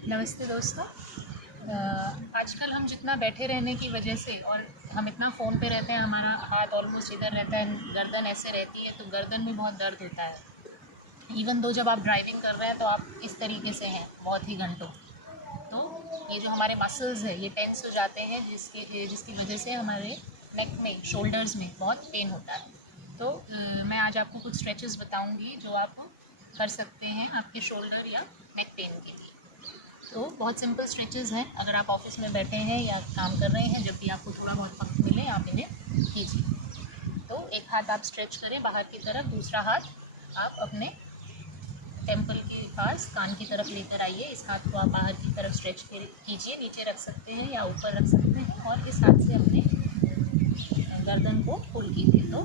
नमस्ते दोस्तों। आजकल हम जितना बैठे रहने की वजह से और हम इतना फ़ोन पे रहते हैं, हमारा हाथ ऑलमोस्ट इधर रहता है, गर्दन ऐसे रहती है, तो गर्दन में बहुत दर्द होता है। इवन दो जब आप ड्राइविंग कर रहे हैं तो आप इस तरीके से हैं बहुत ही घंटों। तो ये जो हमारे मसल्स है ये टेंस हो जाते हैं, जिसकी जिसकी वजह से हमारे नेक में, शोल्डर्स में बहुत पेन होता है। तो मैं आज आपको कुछ स्ट्रेचेस बताऊंगी जो आप कर सकते हैं आपके शोल्डर या नेक पेन के लिए। तो बहुत सिंपल स्ट्रेचेस हैं। अगर आप ऑफिस में बैठे हैं या काम कर रहे हैं, जब भी आपको थोड़ा बहुत वक्त मिले आप इन्हें कीजिए। तो एक हाथ आप स्ट्रेच करें बाहर की तरफ, दूसरा हाथ आप अपने टेम्पल के पास कान की तरफ लेकर आइए। इस हाथ को आप बाहर की तरफ स्ट्रेच कीजिए, नीचे रख सकते हैं या ऊपर रख सकते हैं, और इस हाथ से अपने गर्दन को पुल कीजिए। तो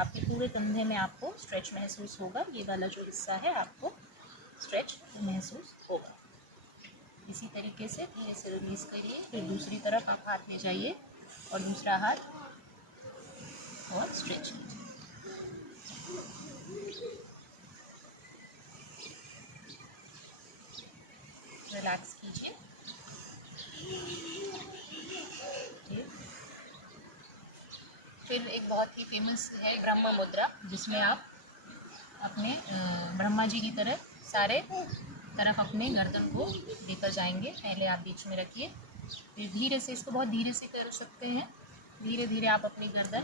आपके पूरे कंधे में आपको स्ट्रेच महसूस होगा। ये वाला जो हिस्सा है आपको स्ट्रेच महसूस होगा। इसी तरीके से धीरे से रिलीज़ करिए। फिर दूसरी तरफ आप हाथ ले जाइए और दूसरा हाथ और स्ट्रेच कीजिए। रिलैक्स कीजिए। फिर एक बहुत ही फेमस है ब्रह्म मुद्रा, जिसमें आप अपने ब्रह्मा जी की तरह सारे तरफ अपने गर्दन को लेकर जाएंगे। पहले आप बीच में रखिए, फिर धीरे से, इसको बहुत धीरे से कर सकते हैं, धीरे धीरे आप अपनी गर्दन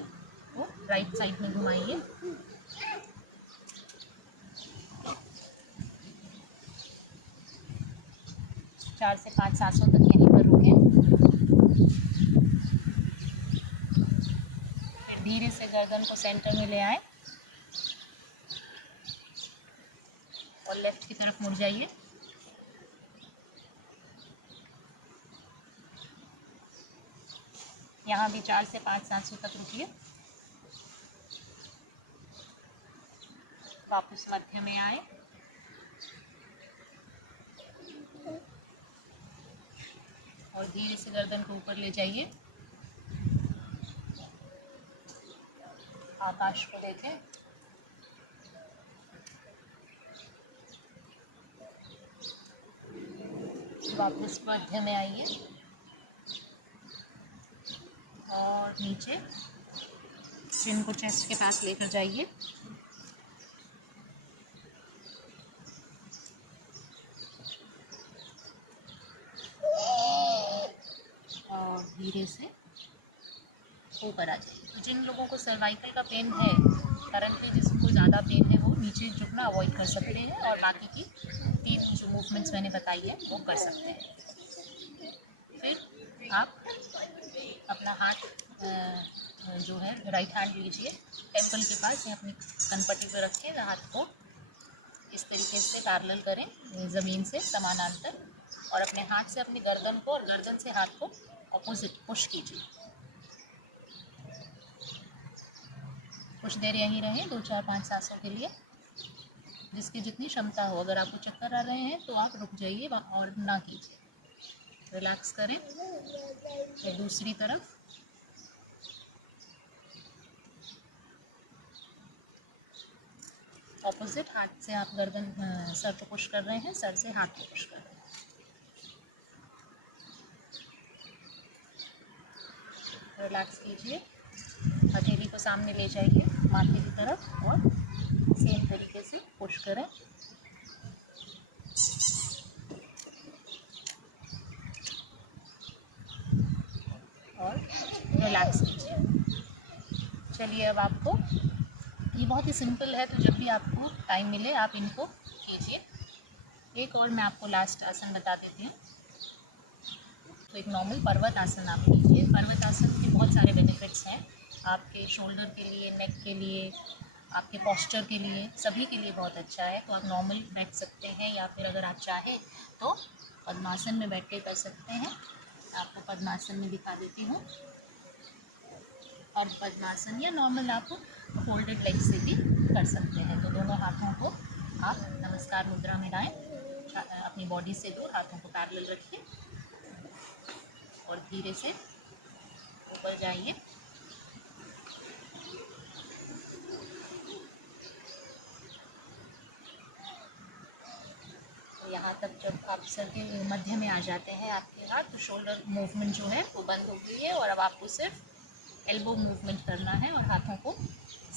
को राइट साइड में घुमाइए। 4 से 5 सांसों तक यहीं पर रुकें। फिर धीरे से गर्दन को सेंटर में ले आए और लेफ्ट की तरफ मुड़ जाइए। यहाँ भी 4 से 5 सांसों तक रुकिए। वापस मध्य में आए और धीरे से गर्दन को ऊपर ले जाइए। आकाश को देखें। वापस मध्य में आइए और नीचे चिन को चेस्ट के पास लेकर जाइए। और धीरे से ऊपर आ जाइए। तो जिन लोगों को सर्वाइकल का पेन है, करंटली जिसको ज़्यादा पेन है, वो नीचे झुकना अवॉइड कर सकते हैं और बाकी की 3 जो मूवमेंट्स मैंने बताई है वो कर सकते हैं। फिर आप अपना हाथ जो है राइट हैंड लीजिए, टेम्पल के पास या अपनी कनपट्टी पर रखें। हाथ को इस तरीके से पैरेलल करें ज़मीन से समानांतर, और अपने हाथ से अपनी गर्दन को और गर्दन से हाथ को ऑपोजिट पुश कीजिए। कुछ देर यहीं रहें, 2 4 5 सांसों के लिए, जिसकी जितनी क्षमता हो। अगर आपको चक्कर आ रहे हैं तो आप रुक जाइए और ना कीजिए, रिलैक्स करें। फिर दूसरी तरफ ऑपोजिट हाथ से आप गर्दन सर को पुश कर रहे हैं, सर से हाथ को पुश कर रहे हैं। रिलैक्स कीजिए। हथेली को सामने ले जाइए माथे की तरफ और सेम तरीके से पुश करें। और रिलैक्स कीजिए। चलिए, अब आपको ये बहुत ही सिंपल है, तो जब भी आपको टाइम मिले आप इनको कीजिए। एक और मैं आपको लास्ट आसन बता देती हूँ। तो एक नॉर्मल पर्वत आसन आप कीजिए। पर्वत आसन के बहुत सारे बेनिफिट्स हैं आपके शोल्डर के लिए, नेक के लिए, आपके पोस्चर के लिए, सभी के लिए बहुत अच्छा है। तो आप नॉर्मल बैठ सकते हैं या फिर अगर आप चाहें तो पद्मासन में बैठ के कर सकते हैं। आपको पद्मासन में दिखा देती हूँ। और पद्मासन या नॉर्मल आप फोल्डेड लेग से भी कर सकते हैं। तो दोनों हाथों को आप नमस्कार मुद्रा में लाएं, अपनी बॉडी से दूर हाथों को पैरेलल रखिए और धीरे से ऊपर जाइए। तो यहाँ तक जब आप सर के मध्य में आ जाते हैं आपके हाथ, तो शोल्डर मूवमेंट जो है वो बंद हो गई है और अब आपको सिर्फ एल्बो मूवमेंट करना है और हाथों को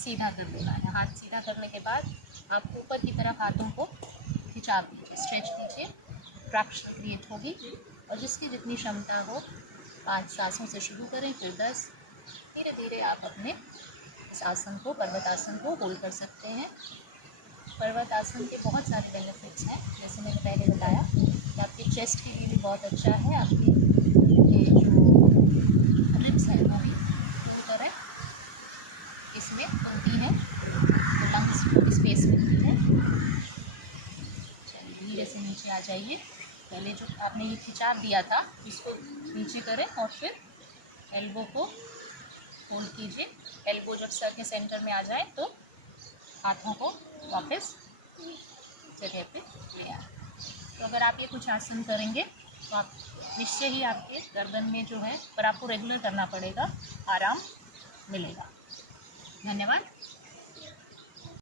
सीधा कर देना है। हाथ सीधा करने के बाद आप ऊपर की तरफ हाथों को खिंचाव दीजिए, स्ट्रेच कीजिए, ट्रैक्शन क्रिएट होगी और जिसकी जितनी क्षमता हो 5 सांसों से शुरू करें, फिर 10। धीरे धीरे आप अपने इस आसन को, पर्वतासन को होल्ड कर सकते हैं। पर्वतासन के बहुत सारे बेनिफिट्स हैं, जैसे मैंने पहले बताया कि आपके चेस्ट के लिए भी बहुत अच्छा है, आपकी ये जो रिब्स है वो भी पूरी तरह इसमें बनती है, तो लंग्स को भी स्पेस मिलती है। चलिए धीरे से नीचे आ जाइए। पहले जो आपने ये खिंचाव दिया था इसको नीचे करें और फिर एल्बो को होल्ड कीजिए। एल्बो जब सर के सेंटर में आ जाए तो हाथों को वापस जगह पे ले आए। तो अगर आप ये कुछ आसन करेंगे तो आप निश्चय ही आपके गर्दन में जो है, पर आपको रेगुलर करना पड़ेगा, आराम मिलेगा। धन्यवाद।